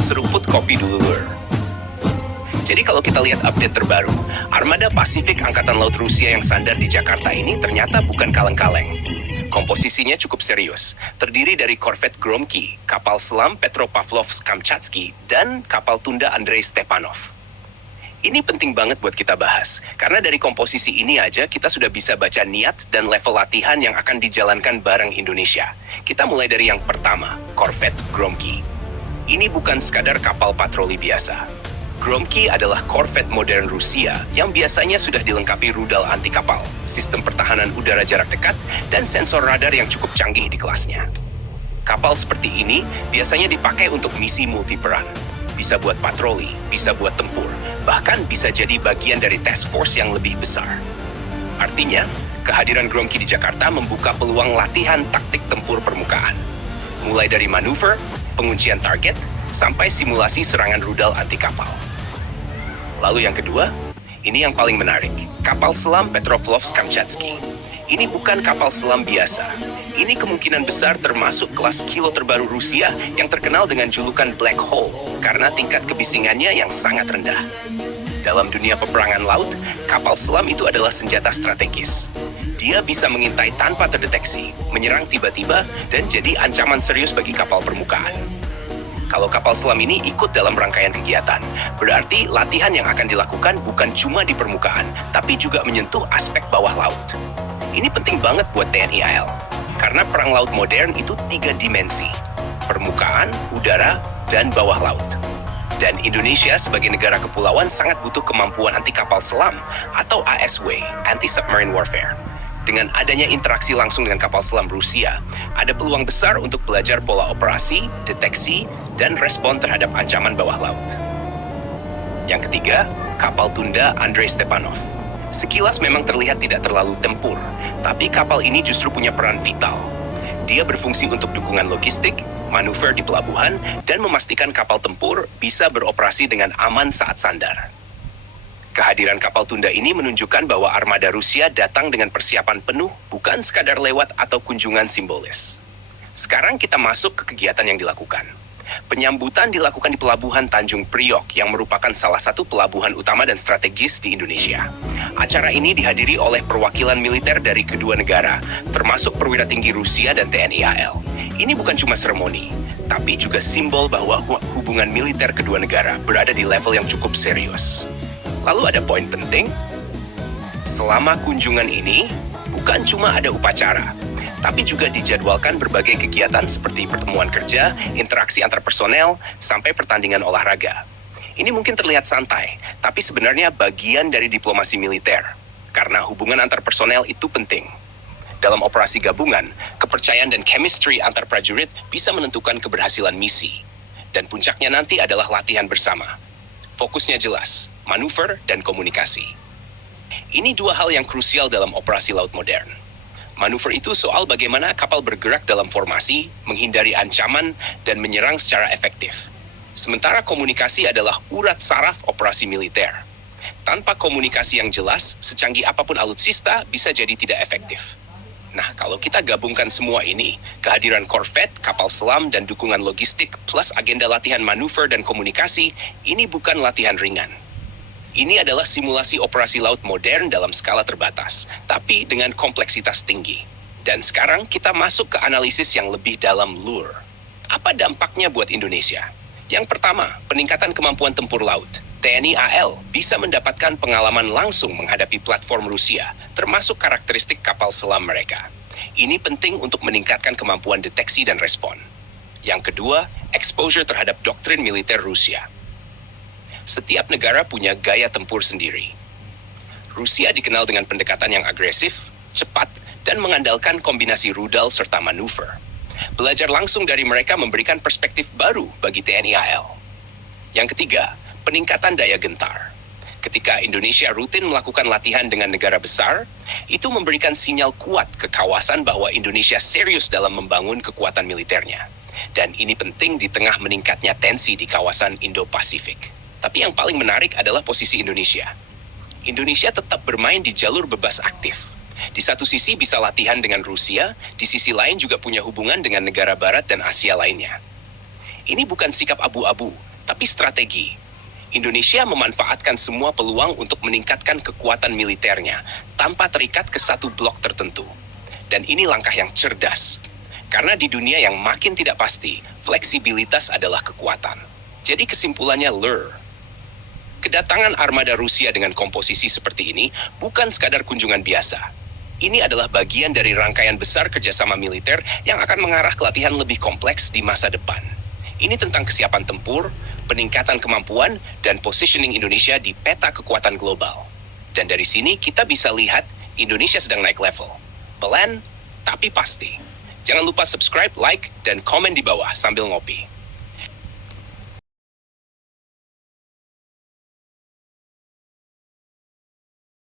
seruput kopi dulu lur. Jadi kalau kita lihat update terbaru, armada Pasifik Angkatan Laut Rusia yang sandar di Jakarta ini ternyata bukan kaleng-kaleng. Komposisinya cukup serius, terdiri dari korvet Gromky, kapal selam Petropavlovsk-Kamchatsky, dan kapal tunda Andrei Stepanov. Ini penting banget buat kita bahas, karena dari komposisi ini aja kita sudah bisa baca niat dan level latihan yang akan dijalankan bareng Indonesia. Kita mulai dari yang pertama, korvet Gromky. Ini bukan sekadar kapal patroli biasa. Gromky adalah korvet modern Rusia yang biasanya sudah dilengkapi rudal anti kapal, sistem pertahanan udara jarak dekat, dan sensor radar yang cukup canggih di kelasnya. Kapal seperti ini biasanya dipakai untuk misi multiperan. Bisa buat patroli, bisa buat tempur, bahkan bisa jadi bagian dari task force yang lebih besar. Artinya, kehadiran Gromky di Jakarta membuka peluang latihan taktik tempur permukaan. Mulai dari manuver, penguncian target, sampai simulasi serangan rudal anti kapal. Lalu yang kedua, ini yang paling menarik, kapal selam Petropavlovsk-Kamchatsky. Ini bukan kapal selam biasa. Ini kemungkinan besar termasuk kelas kilo terbaru Rusia yang terkenal dengan julukan Black Hole karena tingkat kebisingannya yang sangat rendah. Dalam dunia peperangan laut, kapal selam itu adalah senjata strategis. Dia bisa mengintai tanpa terdeteksi, menyerang tiba-tiba, dan jadi ancaman serius bagi kapal permukaan. Kalau kapal selam ini ikut dalam rangkaian kegiatan, berarti latihan yang akan dilakukan bukan cuma di permukaan, tapi juga menyentuh aspek bawah laut. Ini penting banget buat TNI AL, karena perang laut modern itu 3 dimensi, permukaan, udara, dan bawah laut. Dan Indonesia sebagai negara kepulauan sangat butuh kemampuan anti kapal selam atau ASW, Anti-Submarine Warfare. Dengan adanya interaksi langsung dengan kapal selam Rusia, ada peluang besar untuk belajar pola operasi, deteksi, dan respon terhadap ancaman bawah laut. Yang ketiga, kapal tunda Andrei Stepanov. Sekilas memang terlihat tidak terlalu tempur, tapi kapal ini justru punya peran vital. Dia berfungsi untuk dukungan logistik, manuver di pelabuhan, dan memastikan kapal tempur bisa beroperasi dengan aman saat sandar. Kehadiran kapal tunda ini menunjukkan bahwa armada Rusia datang dengan persiapan penuh, bukan sekadar lewat atau kunjungan simbolis. Sekarang kita masuk ke kegiatan yang dilakukan. Penyambutan dilakukan di Pelabuhan Tanjung Priok yang merupakan salah satu pelabuhan utama dan strategis di Indonesia. Acara ini dihadiri oleh perwakilan militer dari kedua negara, termasuk perwira tinggi Rusia dan TNI AL. Ini bukan cuma seremoni, tapi juga simbol bahwa hubungan militer kedua negara berada di level yang cukup serius. Lalu ada poin penting, selama kunjungan ini bukan cuma ada upacara, tapi juga dijadwalkan berbagai kegiatan seperti pertemuan kerja, interaksi antar personel, sampai pertandingan olahraga. Ini mungkin terlihat santai, tapi sebenarnya bagian dari diplomasi militer, karena hubungan antar personel itu penting. Dalam operasi gabungan, kepercayaan dan chemistry antar prajurit bisa menentukan keberhasilan misi. Dan puncaknya nanti adalah latihan bersama. Fokusnya jelas, manuver dan komunikasi. Ini 2 hal yang krusial dalam operasi laut modern. Manuver itu soal bagaimana kapal bergerak dalam formasi, menghindari ancaman, dan menyerang secara efektif. Sementara komunikasi adalah urat saraf operasi militer. Tanpa komunikasi yang jelas, secanggih apapun alutsista bisa jadi tidak efektif. Nah, kalau kita gabungkan semua ini, kehadiran korvet, kapal selam, dan dukungan logistik, plus agenda latihan manuver dan komunikasi, ini bukan latihan ringan. Ini adalah simulasi operasi laut modern dalam skala terbatas, tapi dengan kompleksitas tinggi. Dan sekarang kita masuk ke analisis yang lebih dalam lur. Apa dampaknya buat Indonesia? Yang pertama, peningkatan kemampuan tempur laut. TNI AL bisa mendapatkan pengalaman langsung menghadapi platform Rusia, termasuk karakteristik kapal selam mereka. Ini penting untuk meningkatkan kemampuan deteksi dan respon. Yang kedua, exposure terhadap doktrin militer Rusia. Setiap negara punya gaya tempur sendiri. Rusia dikenal dengan pendekatan yang agresif, cepat, dan mengandalkan kombinasi rudal serta manuver. Belajar langsung dari mereka memberikan perspektif baru bagi TNI AL. Yang ketiga, peningkatan daya gentar. Ketika Indonesia rutin melakukan latihan dengan negara besar, itu memberikan sinyal kuat ke kawasan bahwa Indonesia serius dalam membangun kekuatan militernya. Dan ini penting di tengah meningkatnya tensi di kawasan Indo-Pasifik. Tapi yang paling menarik adalah posisi Indonesia. Indonesia tetap bermain di jalur bebas aktif. Di satu sisi bisa latihan dengan Rusia, di sisi lain juga punya hubungan dengan negara barat dan Asia lainnya. Ini bukan sikap abu-abu, tapi strategi. Indonesia memanfaatkan semua peluang untuk meningkatkan kekuatan militernya tanpa terikat ke satu blok tertentu. Dan ini langkah yang cerdas. Karena di dunia yang makin tidak pasti, fleksibilitas adalah kekuatan. Jadi kesimpulannya kedatangan armada Rusia dengan komposisi seperti ini bukan sekadar kunjungan biasa. Ini adalah bagian dari rangkaian besar kerjasama militer yang akan mengarah ke latihan lebih kompleks di masa depan. Ini tentang kesiapan tempur, peningkatan kemampuan, dan positioning Indonesia di peta kekuatan global. Dan dari sini kita bisa lihat Indonesia sedang naik level. Pelan, tapi pasti. Jangan lupa subscribe, like, dan komen di bawah sambil ngopi.